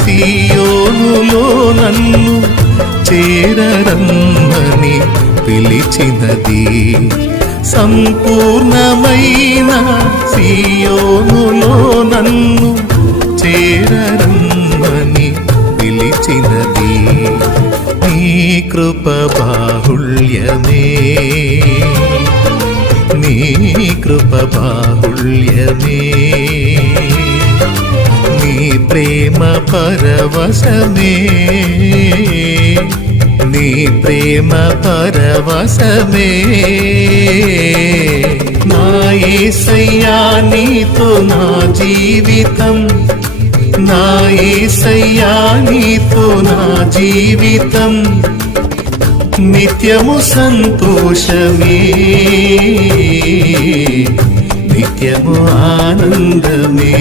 సియోనులో నన్ను చేరరమ్మని పిలిచినది. సంపూర్ణమైన సియోనులో నన్ను చేరరమ్మని పిలిచినది. నీ కృప బాహుళ్యమే, నీ కృప బాహుళ్యమే, నీ ప్రేమ పరవశమే, నీ ప్రేమ పరవశమే. నా యేసయ్యా నీతో నా జీవితం, నా యేసయ్యా నీతో నా జీవితం, నిత్యము సంతోషమే, నిత్యము ఆనందమే.